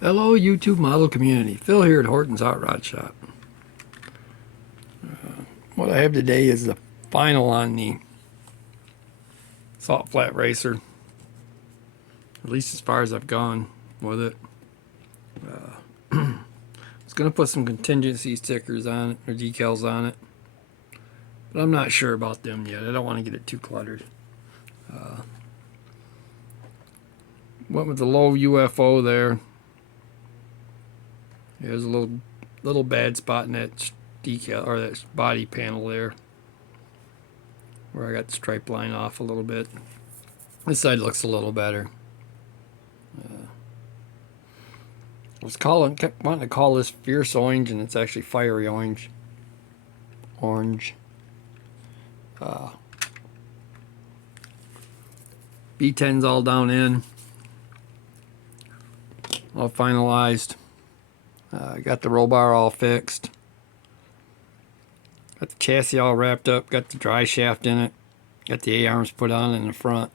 Hello, YouTube model community. Phil here at Horton's Hot Rod Shop. What I have today is the final on the Salt Flat Racer, at least as far as I've gone with it. I was going to put some contingency stickers on it, or decals on it, but I'm not sure about them yet. I don't want to get it too cluttered. Went with the low UFO there. There's a little bad spot in that decal, or that body panel there, where I got the stripe line off a little bit. This side looks a little better. Kept wanting to call this Fierce Orange, and it's actually Fiery Orange. B10's all down in, all finalized. Got the roll bar all fixed. Got the chassis all wrapped up. Got the dry shaft in it. Got the A-arms put on in the front.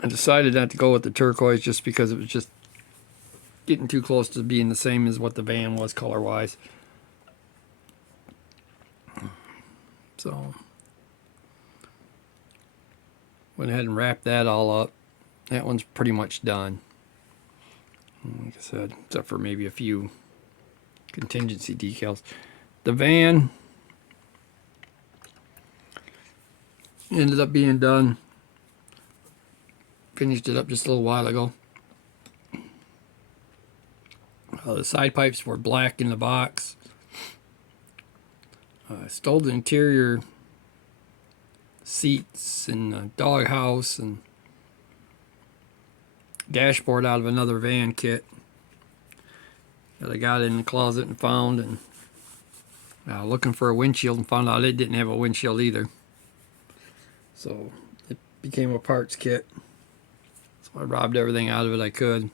I decided not to go with the turquoise just because it was just getting too close to being the same as what the van was color-wise. So went ahead and wrapped that all up. That one's pretty much done. Like I said, except for maybe a few contingency decals. The van ended up being done. Finished it up just a little while ago. The side pipes were black in the box. I stole the interior seats and the doghouse and dashboard out of another van kit that I got in the closet and found, and looking for a windshield and found out it didn't have a windshield either. So it became a parts kit. So I robbed everything out of it I could.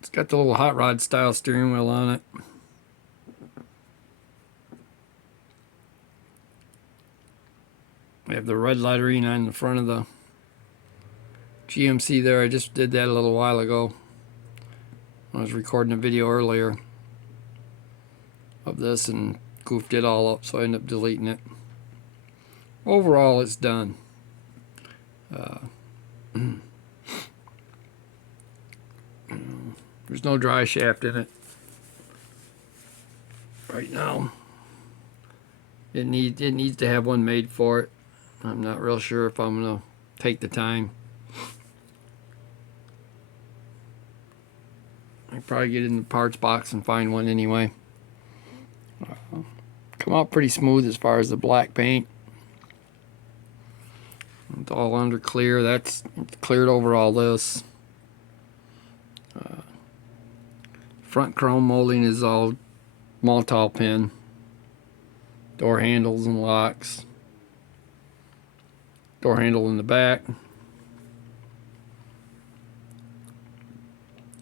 It's got the little hot rod style steering wheel on it. I have the red lettering on the front of the GMC there. I just did that a little while ago. I was recording a video earlier of this and goofed it all up, so I ended up deleting it. Overall, it's done. There's no dry shaft in it right now. It needs to have one made for it. I'm not real sure if I'm gonna take the time. I'll probably get in the parts box and find one anyway. Come out pretty smooth as far as the black paint. It's all under clear. That's cleared over all this. Front chrome molding is all Maltol pin. Door handles and locks. Door handle in the back.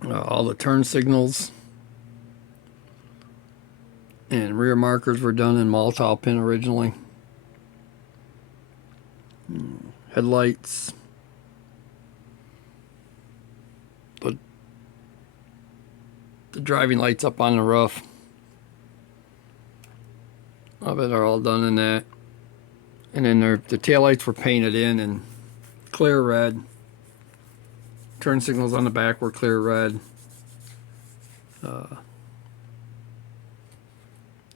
All the turn signals and rear markers were done in Maltol pin originally. Headlights. The driving lights up on the roof of it are all done in that. And then the taillights were painted in clear red. Turn signals on the back were clear red.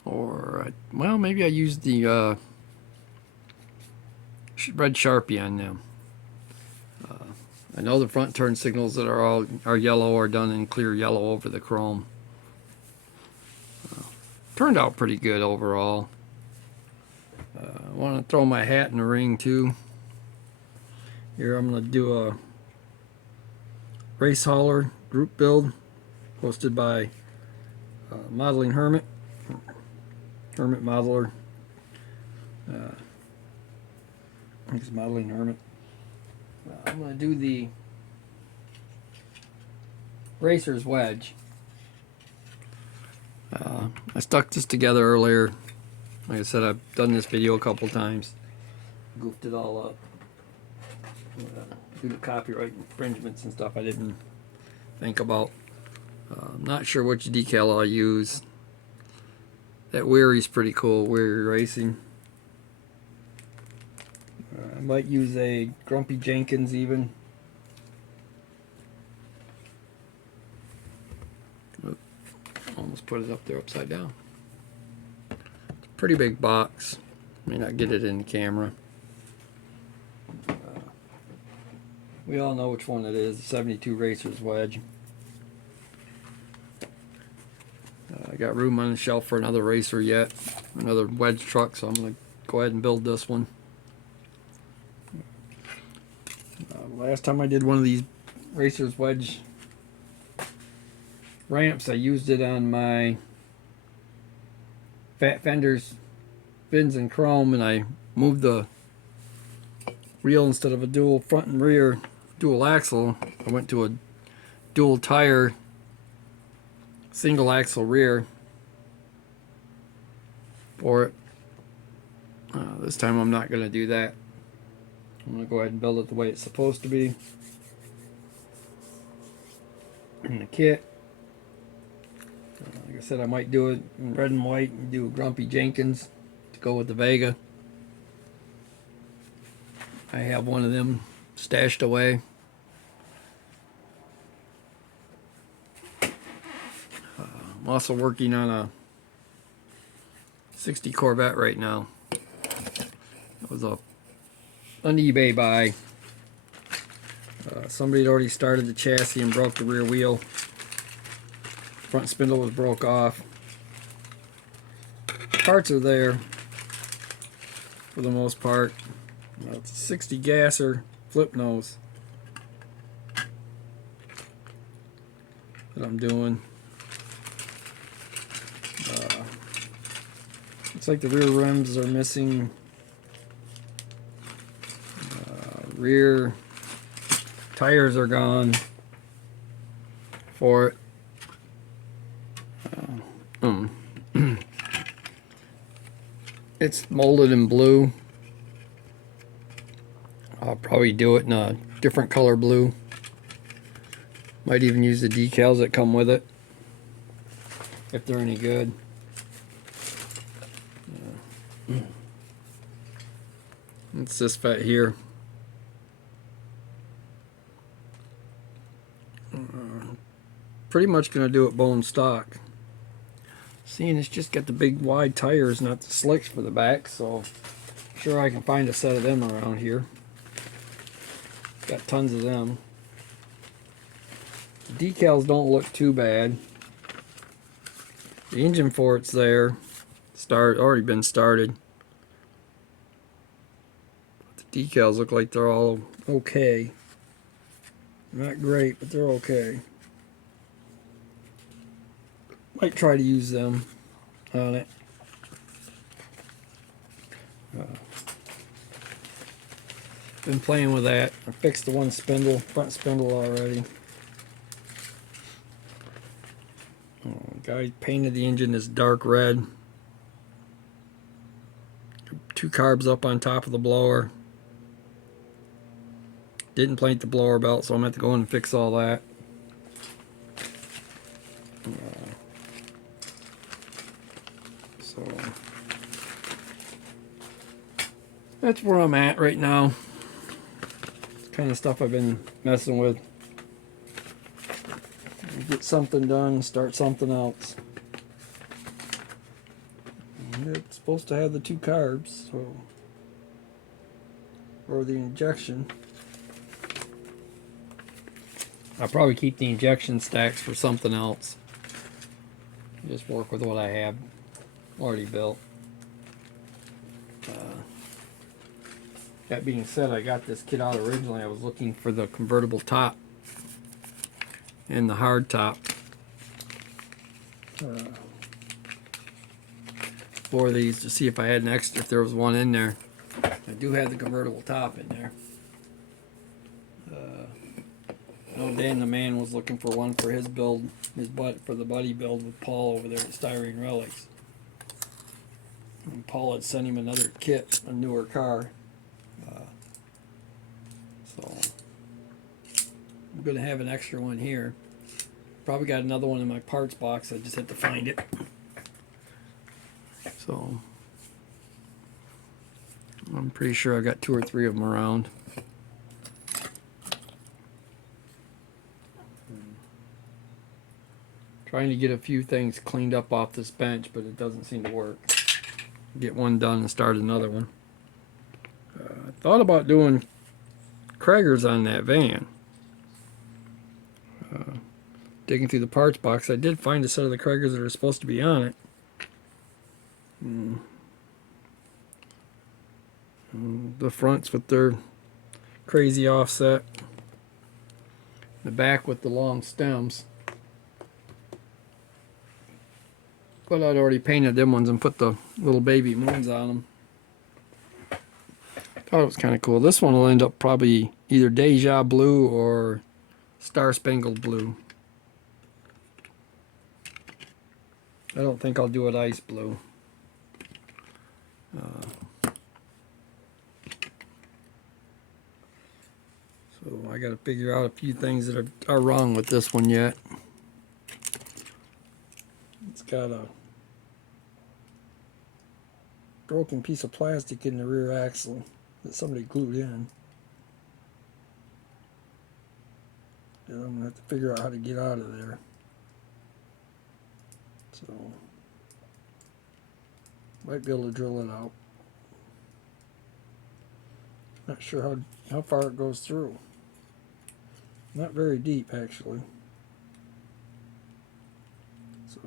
Well, maybe I used the red Sharpie on them. I know the front turn signals that are yellow are done in clear yellow over the chrome. Turned out pretty good overall. I want to throw my hat in the ring too. Here I'm going to do a race hauler group build hosted by Modeling Hermit Modeler. I think it's Modeling Hermit. I'm going to do the Racer's Wedge. I stuck this together earlier. Like I said, I've done this video a couple times. Goofed it all up. Due to copyright infringements and stuff I didn't think about. I'm not sure which decal I'll use. That Weary's pretty cool, Weary Racing. I might use a Grumpy Jenkins even. Almost put it up there upside down. It's a pretty big box. May not get it in the camera. We all know which one it is, the 72 Racers wedge. I got room on the shelf for another racer yet, another wedge truck, so I'm going to go ahead and build this one. Last time I did one of these Racers wedge ramps, I used it on my Fat Fenders fins and chrome, and I moved the wheel instead of a dual front and rear dual axle. I went to a dual tire single axle rear for it. This time I'm not going to do that. I'm going to go ahead and build it the way it's supposed to be. In the kit, like I said, I might do it in red and white and do a Grumpy Jenkins to go with the Vega. I have one of them stashed away. I'm also working on a 60 Corvette right now. It was an eBay buy. Somebody had already started the chassis and broke the rear wheel. Front spindle was broke off. Parts are there for the most part. It's a 60 gasser flip nose that I'm doing. Looks like the rear rims are missing. Rear tires are gone for it. It's molded in blue. I'll probably do it in a different color blue. Might even use the decals that come with it if they're any good. It's this fat here. Pretty much gonna do it bone stock. Seeing it's just got the big wide tires, not the slicks for the back, so I'm sure I can find a set of them around here. Got tons of them. The decals don't look too bad. The engine for it's there. Already been started. The decals look like they're all okay. Not great, but they're okay. Might try to use them on it. Been playing with that. I fixed the one spindle, front spindle already. Guy painted the engine this dark red. 2 carbs up on top of the blower. Didn't paint the blower belt, so I'm going to have to go in and fix all that. So that's where I'm at right now. It's kind of stuff I've been messing with. Get something done, start something else. And it's supposed to have the 2 carbs, so or the injection. I'll probably keep the injection stacks for something else. Just work with what I have already built. That being said, I got this kit out originally. I was looking for the convertible top and the hard top for these to see if I had an extra, if there was one in there. I do have the convertible top in there. I don't Dan the man was looking for one for his build, for the buddy build with Paul over there at Styrene Relics. And Paul had sent him another kit, a newer car. So I'm gonna have an extra one here. Probably got another one in my parts box. I just have to find it. So I'm pretty sure I got 2 or 3 of them around. Trying to get a few things cleaned up off this bench, but it doesn't seem to work. Get one done and start another one. I thought about doing Krager's on that van. Digging through the parts box, I did find a set of the Kragers that are supposed to be on it. The fronts with their crazy offset. The back with the long stems. But I'd already painted them ones and put the little baby moons on them. Thought it was kind of cool. This one will end up probably either Deja Blue or Star Spangled Blue. I don't think I'll do it ice blue. So I got to figure out a few things that are wrong with this one yet. It's got a broken piece of plastic in the rear axle that somebody glued in. And I'm going to have to figure out how to get out of there. So, might be able to drill it out. Not sure how far it goes through. Not very deep, actually. So,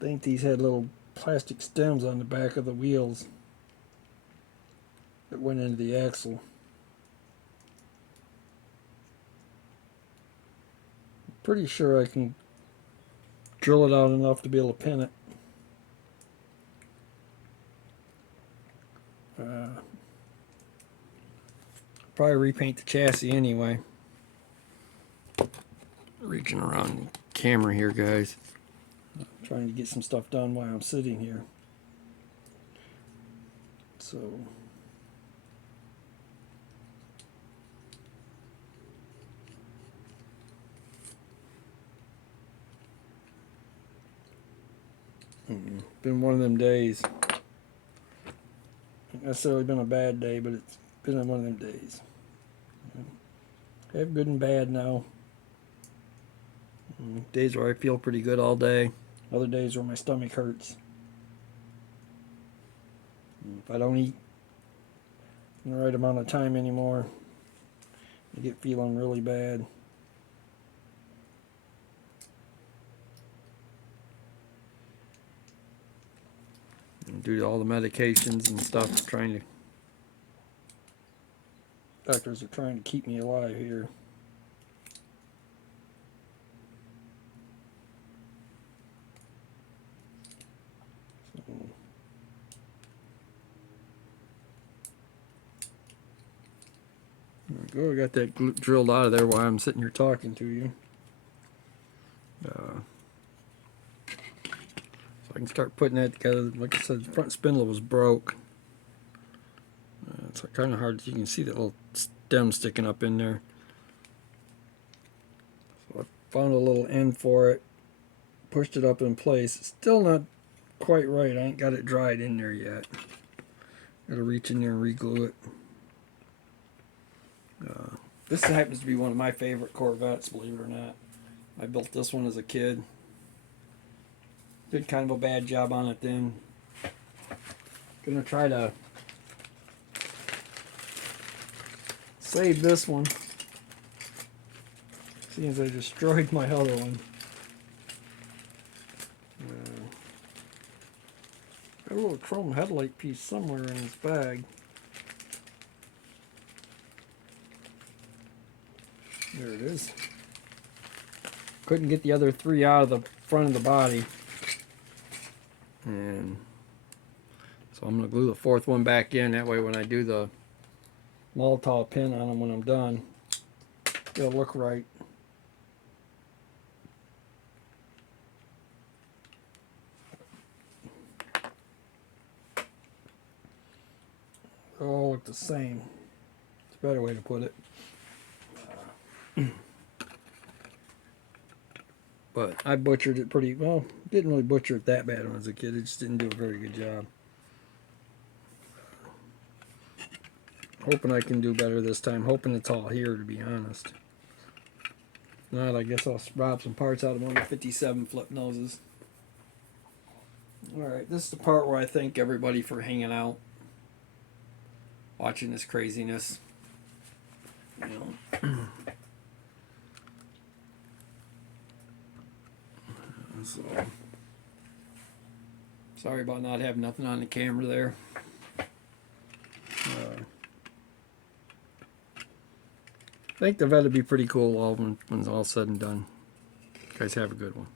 I think these had little plastic stems on the back of the wheels that went into the axle. Pretty sure I can drill it out enough to be able to pin it. Probably repaint the chassis anyway. Reaching around the camera here, guys. Trying to get some stuff done while I'm sitting here. So been one of them days. Not necessarily been a bad day, but it's been one of them days. I have good and bad now. Days where I feel pretty good all day. Other days where my stomach hurts. If I don't eat in the right amount of time anymore, I get feeling really bad. Due to all the medications and stuff, doctors are trying to keep me alive here. There we go. I got that drilled out of there while I'm sitting here talking to you. So I can start putting that together. Like I said, the front spindle was broke. It's kind of hard. You can see that little stem sticking up in there. So I found a little end for it. Pushed it up in place. It's still not quite right. I ain't got it dried in there yet. Got to reach in there and re-glue it. This happens to be one of my favorite Corvettes, believe it or not. I built this one as a kid. Did kind of a bad job on it then. Gonna try to save this one, seeing as I destroyed my other one. Got a little chrome headlight piece somewhere in this bag. There it is. Couldn't get the other 3 out of the front of the body. And so I'm going to glue the 4th one back in. That way when I do the Molotov pin on them when I'm done, It'll look right. They all look the same. It's a better way to put it. But I butchered it pretty well. Didn't really butcher it that bad when I was a kid. It just didn't do a very good job. Hoping I can do better this time. Hoping it's all here, to be honest. If not, I guess I'll rob some parts out of one of the 57 flip noses. Alright, this is the part where I thank everybody for hanging out. Watching this craziness. You know. So, sorry about not having nothing on the camera there. I think the vet would be pretty cool when it's all said and done. You guys have a good one.